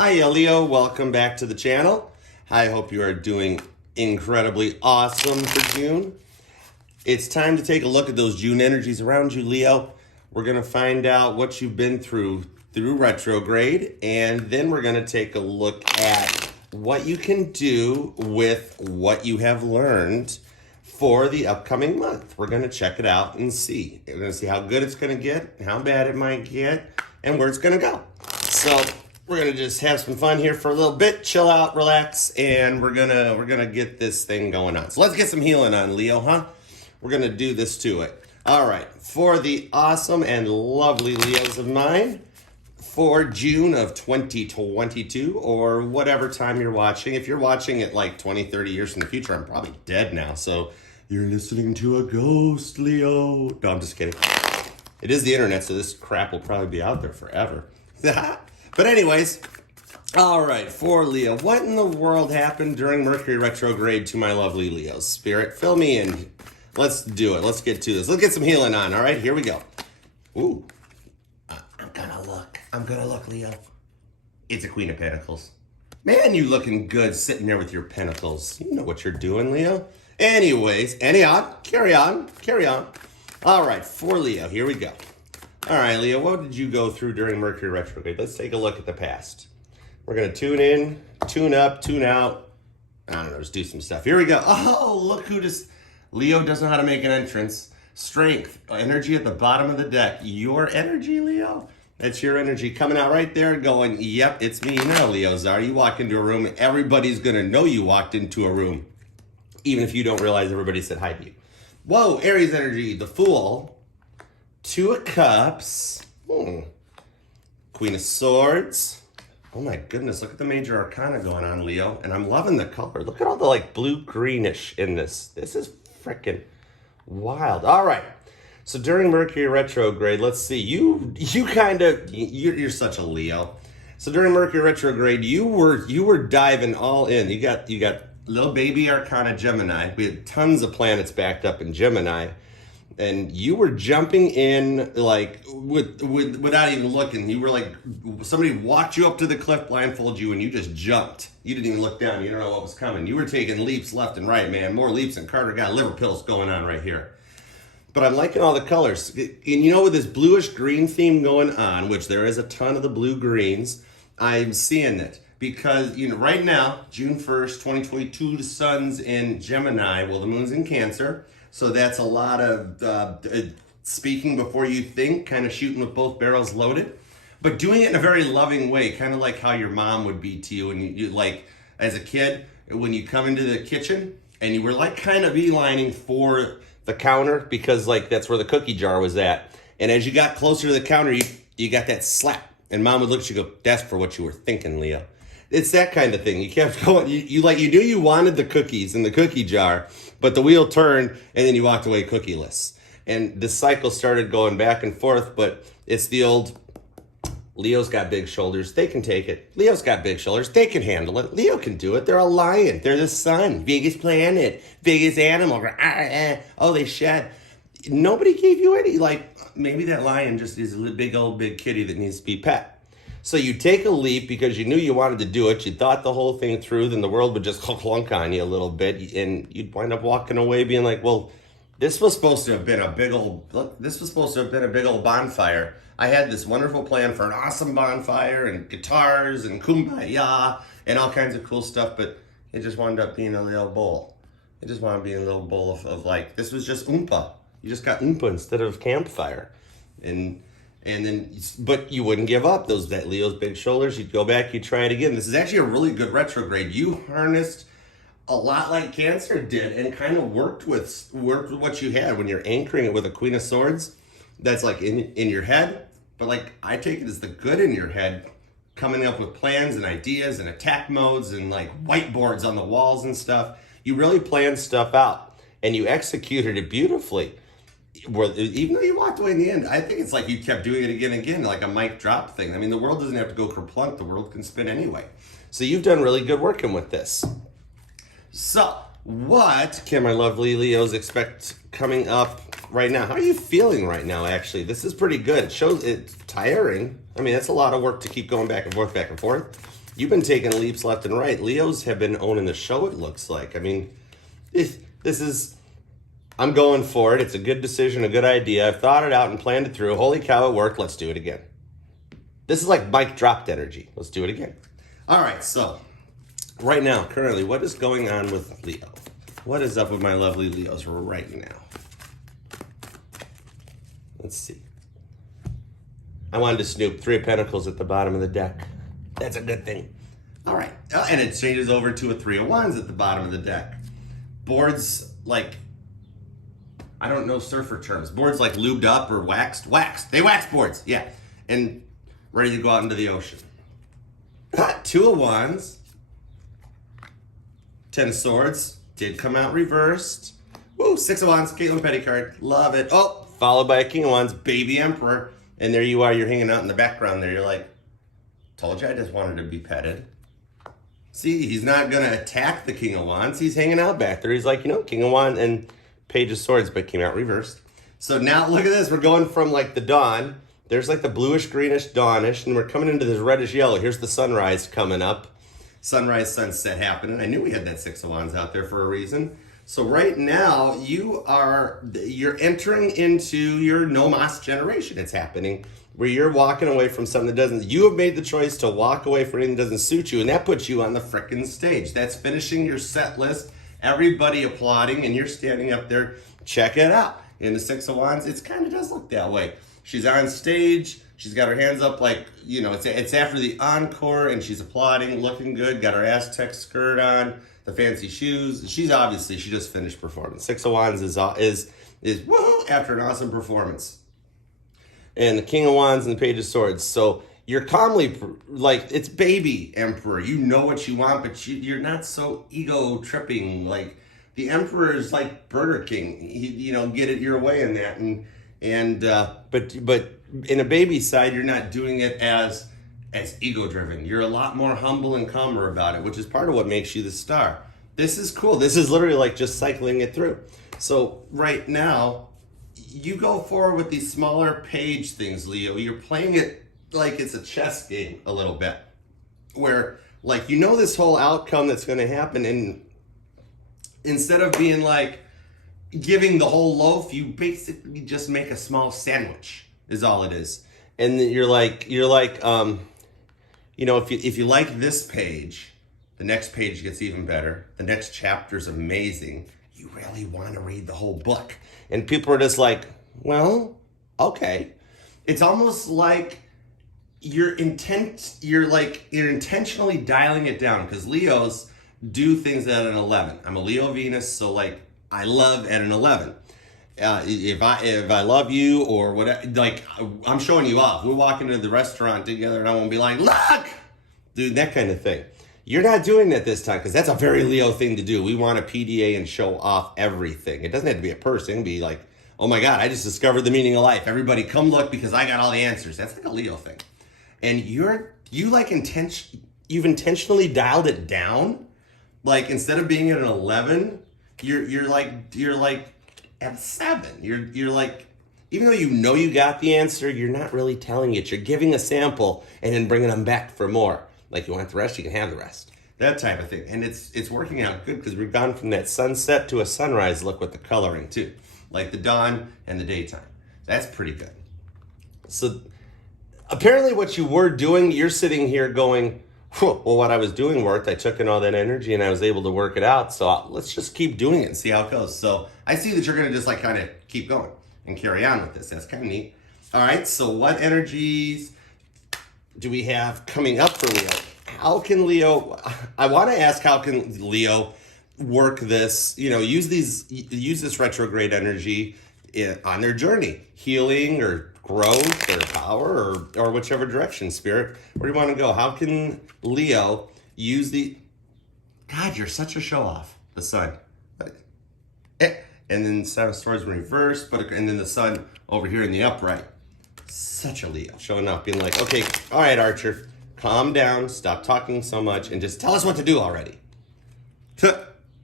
Hi Leo, welcome back to the channel. I hope you are doing incredibly awesome for June. It's time to take a look at those June energies around you, Leo. We're gonna find out what you've been through retrograde, and then we're gonna take a look at what you can do with what you have learned for the upcoming month. We're gonna check it out and see. We're gonna see how good it's gonna get, how bad it might get, and where it's gonna go. So we're gonna just have some fun here for a little bit, chill out, relax, and we're gonna get this thing going on. So let's get some healing on, Leo, huh? We're gonna do this to it. All right, for the awesome and lovely Leos of mine, for June of 2022, or whatever time you're watching. If you're watching it like 20, 30 years in the future, I'm probably dead now, so you're listening to a ghost, Leo. No, I'm just kidding. It is the internet, so this crap will probably be out there forever. But anyways, all right, for Leo, what in the world happened during Mercury retrograde to my lovely Leos? Spirit, fill me in. Let's do it. Let's get to this. Let's get some healing on, all right? Here we go. Ooh, I'm gonna look, Leo. It's a Queen of Pentacles. Man, you looking good sitting there with your pentacles. You know what you're doing, Leo. Anyways, carry on. All right, for Leo, here we go. All right, Leo, what did you go through during Mercury retrograde? Let's take a look at the past. We're going to tune in, tune up, tune out. I don't know, just do some stuff. Here we go. Oh, look who just... Leo doesn't know how to make an entrance. Strength, energy at the bottom of the deck. Your energy, Leo. That's your energy coming out right there going, yep, it's me now, Leo Czar. You walk into a room, everybody's going to know you walked into a room, even if you don't realize everybody said hi to you. Whoa, Aries energy, the Fool. Two of Cups, Queen of Swords. Oh my goodness, look at the major arcana going on, Leo. And I'm loving the color. Look at all the like blue-greenish in this. This is freaking wild. All right, so during Mercury retrograde, let's see, you're such a Leo. So during Mercury retrograde, you were diving all in. You got little baby arcana Gemini. We had tons of planets backed up in Gemini. And you were jumping in like without even looking. You were like, somebody walked you up to the cliff, blindfolded you, and you just jumped. You didn't even look down. You don't know what was coming. You were taking leaps left and right, man. More leaps than Carter got liver pills going on right here. But I'm liking all the colors. And you know, with this bluish green theme going on, which there is a ton of the blue greens, I'm seeing it. Because, you know, right now, June 1st, 2022, the sun's in Gemini. Well, the moon's in Cancer. So that's a lot of speaking before you think, kind of shooting with both barrels loaded, but doing it in a very loving way, kind of like how your mom would be to you. And you like, as a kid, when you come into the kitchen and you were like kind of beelining for the counter because like that's where the cookie jar was at. And as you got closer to the counter, you got that slap. And mom would look at you and go, that's for what you were thinking, Leo. It's that kind of thing. You kept going. You knew you wanted the cookies in the cookie jar, but the wheel turned and then you walked away cookieless. And the cycle started going back and forth, but it's the old, Leo's got big shoulders. They can take it. Leo's got big shoulders. They can handle it. Leo can do it. They're a lion. They're the sun. Biggest planet. Biggest animal. Oh, they shed. Nobody gave you any, like, maybe that lion just is a big kitty that needs to be pet. So you take a leap because you knew you wanted to do it. You thought the whole thing through, then the world would just clunk on you a little bit, and you'd wind up walking away being like, well, this was supposed to have been a big old bonfire. I had this wonderful plan for an awesome bonfire and guitars and kumbaya and all kinds of cool stuff, but it just wound up being a little bowl. It just wound up being a little bowl of like, this was just oompa. You just got oompa instead of campfire. And then, but you wouldn't give up. That Leo's big shoulders, you'd go back, you'd try it again. This is actually a really good retrograde. You harnessed a lot like Cancer did and kind of worked with what you had when you're anchoring it with a Queen of Swords. That's like in your head, but like I take it as the good in your head, coming up with plans and ideas and attack modes and like whiteboards on the walls and stuff. You really planned stuff out and you executed it beautifully. Even though you walked away in the end, I think it's like you kept doing it again and again, like a mic drop thing. I mean, the world doesn't have to go kerplunk. The world can spin anyway. So you've done really good working with this. So what can my lovely Leos expect coming up right now? How are you feeling right now, actually? This is pretty good. It shows it's tiring. I mean, that's a lot of work to keep going back and forth. You've been taking leaps left and right. Leos have been owning the show, it looks like. I mean, this is, I'm going for it. It's a good decision, a good idea. I've thought it out and planned it through. Holy cow, it worked. Let's do it again. This is like mic dropped energy. Let's do it again. All right, so right now, currently, what is going on with Leo? What is up with my lovely Leos right now? Let's see. I wanted to snoop 3 of Pentacles at the bottom of the deck. That's a good thing. All right, and it changes over to a 3 of Wands at the bottom of the deck. Boards like, I don't know surfer terms. Boards like lubed up or waxed. Waxed. They wax boards, yeah. And ready to go out into the ocean. 2 of Wands. 10 of Swords. Did come out reversed. Woo, 6 of Wands. Caitlin Petty card. Love it. Oh, followed by a King of Wands. Baby Emperor. And there you are. You're hanging out in the background there. You're like, told you I just wanted to be petted. See, he's not going to attack the King of Wands. He's hanging out back there. He's like, you know, King of Wands and Page of Swords, but came out reversed. So now look at this. We're going from like the dawn. There's like the bluish, greenish, dawnish, and we're coming into this reddish yellow. Here's the sunrise coming up. Sunrise, sunset happening. I knew we had that 6 of Wands out there for a reason. So right now, you're entering into your no mas generation. It's happening where you're walking away from something that doesn't, you have made the choice to walk away from anything that doesn't suit you, and that puts you on the frickin' stage. That's finishing your set list, everybody applauding, and you're standing up there, check it out. In the 6 of Wands, it kind of does look that way. She's on stage, she's got her hands up like, you know, it's after the encore, and she's applauding, looking good, got her Aztec skirt on, the fancy shoes. She just finished performing. 6 of Wands is woohoo after an awesome performance. And the King of Wands and the Page of Swords. So you're calmly, like, it's baby Emperor. You know what you want, but you're not so ego tripping. Like, the Emperor is like Burger King. You know, get it your way in that. But in a baby side, you're not doing it as ego driven. You're a lot more humble and calmer about it, which is part of what makes you the star. This is cool. This is literally like just cycling it through. So right now, you go forward with these smaller page things, Leo. You're playing it like it's a chess game a little bit, where like, you know, this whole outcome that's going to happen, and instead of being like giving the whole loaf, you basically just make a small sandwich is all it is. And then you're like, you know, if you like this page, the next page gets even better. The next chapter's amazing. You really want to read the whole book. And people are just like, well, okay. It's almost like you're intentionally dialing it down, because Leos do things at an 11. I'm a Leo Venus, so like I love at an 11. If I love you or whatever, like I'm showing you off. We're walking into the restaurant together and I won't be like, look, dude, that kind of thing. You're not doing that this time, because that's a very Leo thing to do. We want to PDA and show off everything. It doesn't have to be a person. It can be like, oh my God, I just discovered the meaning of life. Everybody come look because I got all the answers. That's like a Leo thing. And you've intentionally dialed it down. Like, instead of being at an 11, you're like at 7. You're like, even though you know you got the answer, you're not really telling it. You're giving a sample and then bringing them back for more. Like, you want the rest, you can have the rest. That type of thing. And it's working out good, because we've gone from that sunset to a sunrise look with the coloring too. Like the dawn and the daytime. That's pretty good. So apparently what you were doing, you're sitting here going, well, what I was doing worked. I took in all that energy and I was able to work it out. So let's just keep doing it and see how it goes. So I see that you're going to just like kind of keep going and carry on with this. That's kind of neat. All right. So what energies do we have coming up for Leo? How can Leo, I want to ask, how can Leo work this, you know, use this retrograde energy on their journey, healing or growth or power or whichever direction, spirit, where do you want to go? How can Leo use God, you're such a show off, the sun. And then 7 of Swords in reverse, and then the sun over here in the upright. Such a Leo, showing up, being like, okay, all right, Archer, calm down, stop talking so much, and just tell us what to do already.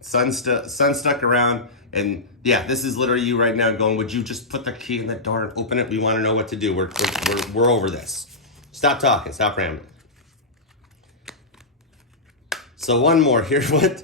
Sun stuck around, and yeah, this is literally you right now going, would you just put the key in that door and open it? We want to know what to do. We're over this. Stop talking, stop rambling. So one more here. What?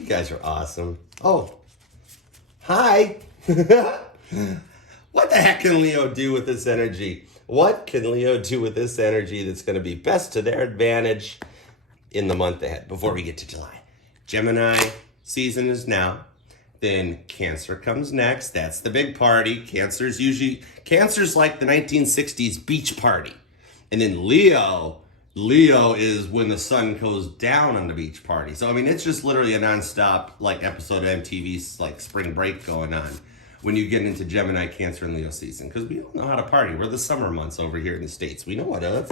You guys are awesome. Oh, hi. What the heck can Leo do with this energy? What can Leo do with this energy that's going to be best to their advantage in the month ahead before we get to July? Gemini season is now. Then Cancer comes next. That's the big party. Cancer's like the 1960s beach party. And then Leo is when the sun goes down on the beach party. So, I mean, it's just literally a nonstop like episode of MTV's like spring break going on when you get into Gemini, Cancer, and Leo season. Because we all know how to party. We're the summer months over here in the States. We know what up.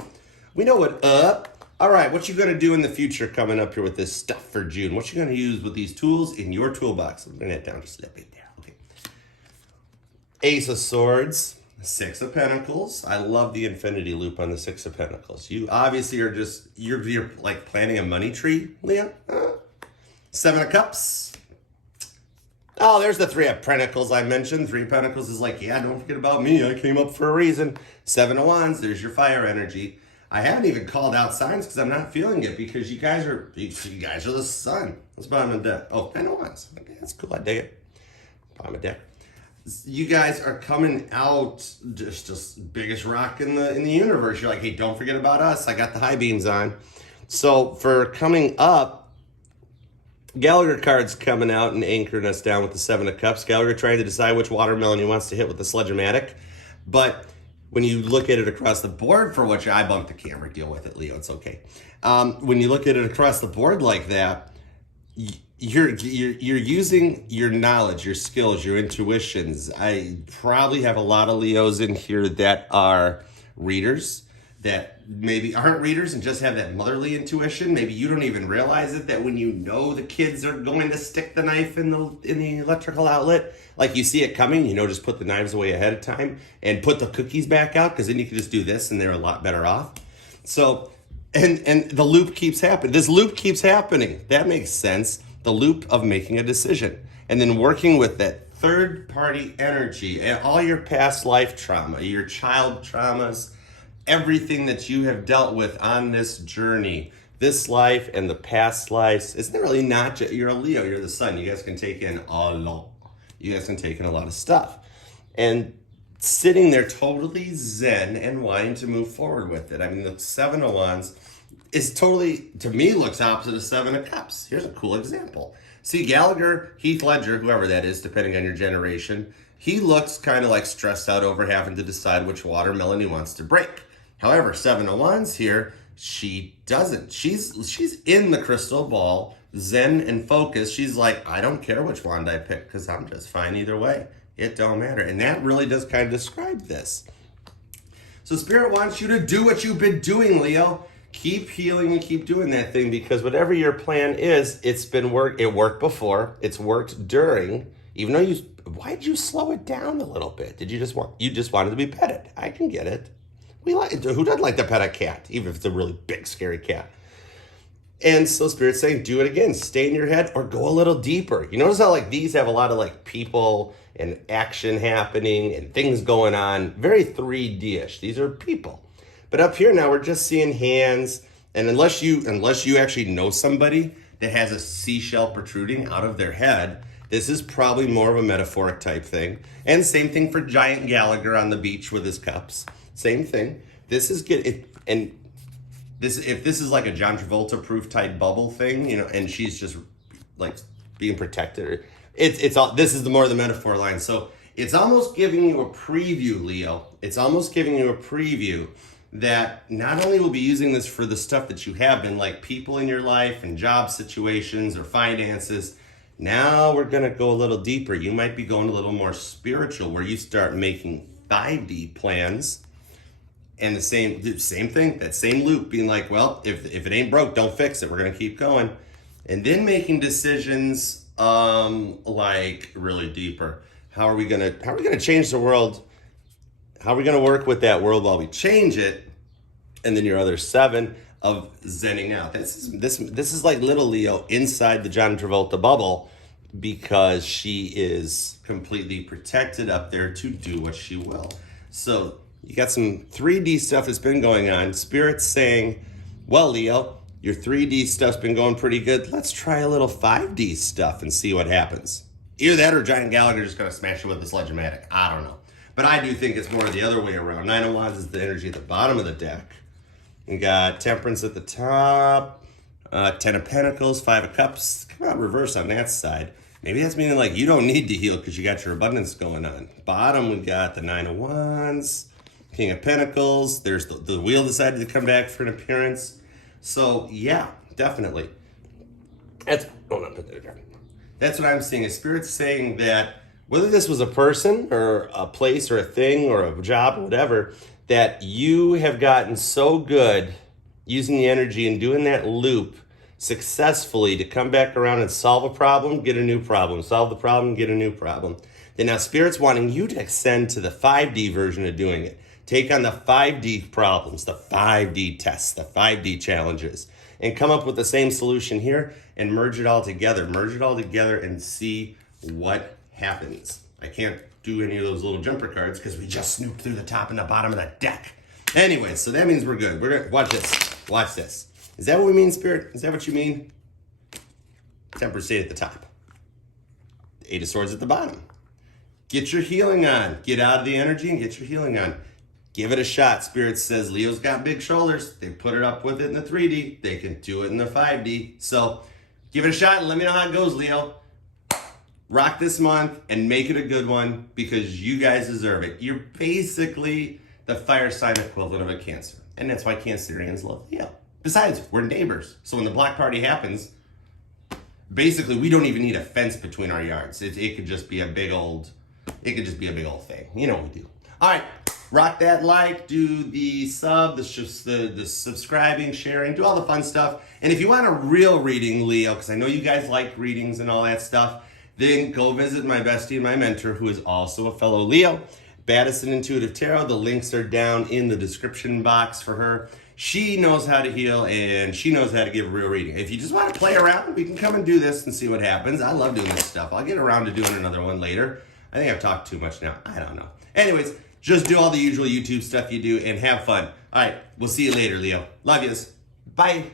We know what up. All right, what you going to do in the future coming up here with this stuff for June? What you going to use with these tools in your toolbox? I'm bring that down just a little bit there. Okay. Ace of Swords, Six of Pentacles. I love the infinity loop on the Six of Pentacles. You obviously are just, you're like planting a money tree, Leo. Seven of Cups. Oh, there's the Three of Pentacles I mentioned. Three of Pentacles is like, yeah, don't forget about me. I came up for a reason. Seven of Wands, there's your fire energy. I haven't even called out signs because I'm not feeling it because you guys are the sun. That's bottom of the deck. Oh, 10 of Wands. Okay, that's cool. I dig it. Bottom of the deck. You guys are coming out just biggest rock in the universe. You're like, hey, don't forget about us. I got the high beams on. So for coming up, Gallagher card's coming out and anchoring us down with the Seven of Cups. Gallagher trying to decide which watermelon he wants to hit with the sledge-o-matic. But when you look at it across the board, for which I bumped the camera, deal with it, Leo, it's okay. When you look at it across the board like that, you're using your knowledge, your skills, your intuitions. I probably have a lot of Leos in here that are readers, that maybe aren't readers and just have that motherly intuition. Maybe you don't even realize it, that when you know the kids are going to stick the knife in the electrical outlet, like you see it coming, just put the knives away ahead of time and put the cookies back out, because then you can just do this and they're a lot better off. So, and the loop keeps happening. This loop keeps happening. That makes sense. The loop of making a decision and then working with that third party energy and all your past life trauma, your child traumas, everything that you have dealt with on this journey, this life and the past lives. It's really not just, you're a Leo, you're the sun. You guys can take in a lot. You guys can take in a lot of stuff. And sitting there totally zen and wanting to move forward with it. I mean, the Seven of Wands is totally, to me, looks opposite of Seven of Cups. Here's a cool example. See, Gallagher, Heath Ledger, whoever that is, depending on your generation, he looks kind of like stressed out over having to decide which watermelon he wants to break. However, Seven of Wands here, she doesn't. She's in the crystal ball, zen and focused. She's like, I don't care which wand I pick because I'm just fine either way. It don't matter. And that really does kind of describe this. So Spirit wants you to do what you've been doing, Leo. Keep healing and keep doing that thing, because whatever your plan is, it worked before, it's worked during, even though why'd you slow it down a little bit? Did you just wanted to be petted? I can get it. Who doesn't like to pet a cat, even if it's a really big, scary cat? And so Spirit's saying, do it again. Stay in your head or go a little deeper. You notice how these have a lot of people and action happening and things going on. Very 3D-ish. These are people. But up here now, we're just seeing hands. And unless you actually know somebody that has a seashell protruding out of their head, this is probably more of a metaphoric type thing. And same thing for Giant Gallagher on the beach with his cups. Same thing. This is good. And if this is like a John Travolta proof type bubble thing, and she's just like being protected, it's all, this is more of the metaphor line. So it's almost giving you a preview, Leo. It's almost giving you a preview that not only will be using this for the stuff that you have been, like people in your life and job situations or finances. Now we're going to go a little deeper. You might be going a little more spiritual, where you start making 5D plans. And the same thing, that same loop, being like, well, if it ain't broke, don't fix it. We're going to keep going. And then making decisions like really deeper. How are we going to change the world? How are we going to work with that world while we change it? And then your other 7 of zenning out. This is like little Leo inside the John Travolta bubble, because she is completely protected up there to do what she will. So you got some 3D stuff that's been going on. Spirit's saying, well, Leo, Your 3D stuff's been going pretty good. Let's try a little 5D stuff and see what happens. Either that or Giant Gallagher just gonna smash it with the Sledge-O-Matic. I don't know. But I do think it's more the other way around. 9 of Wands is the energy at the bottom of the deck. We got Temperance at the top, 10 of Pentacles, 5 of Cups. Come out reverse on that side. Maybe that's meaning like you don't need to heal because you got your abundance going on. Bottom, we got the 9 of Wands, King of Pentacles. There's the wheel decided to come back for an appearance. So yeah, definitely. That's what I'm seeing is Spirit's saying that whether this was a person or a place or a thing or a job or whatever, that you have gotten so good using the energy and doing that loop successfully to come back around and solve a problem, get a new problem, solve the problem, get a new problem. Then now Spirit's wanting you to extend to the 5D version of doing it. Take on the 5D problems, the 5D tests, the 5D challenges, and come up with the same solution here and merge it all together. Merge it all together and see what happens. I can't do any of those little jumper cards because we just snooped through the top and the bottom of the deck. Anyway, so that means we're good. We're gonna watch this. Watch this. Is that what we mean, Spirit? Is that what you mean? Temperance stayed at the top. The 8 of Swords at the bottom. Get your healing on. Get out of the energy and get your healing on. Give it a shot. Spirit says Leo's got big shoulders. They put it up with it in the 3D. They can do it in the 5D. So give it a shot and let me know how it goes, Leo. Rock this month and make it a good one because you guys deserve it. You're basically the fire sign equivalent of a Cancer. And that's why Cancerians love Leo. Besides, we're neighbors. So when the block party happens, basically we don't even need a fence between our yards. It could just be a big old, thing. You know what we do. All right. Rock that like, do the sub, the subscribing, sharing, do all the fun stuff. And if you want a real reading, Leo, because I know you guys like readings and all that stuff, then go visit my bestie and my mentor, who is also a fellow Leo, Baddison Intuitive Tarot. The links are down in the description box for her. She knows how to heal and she knows how to give a real reading. If you just want to play around, we can come and do this and see what happens. I love doing this stuff. I'll get around to doing another one later. I think I've talked too much now. I don't know. Anyways, just do all the usual YouTube stuff you do and have fun. All right, we'll see you later, Leo. Love yous. Bye.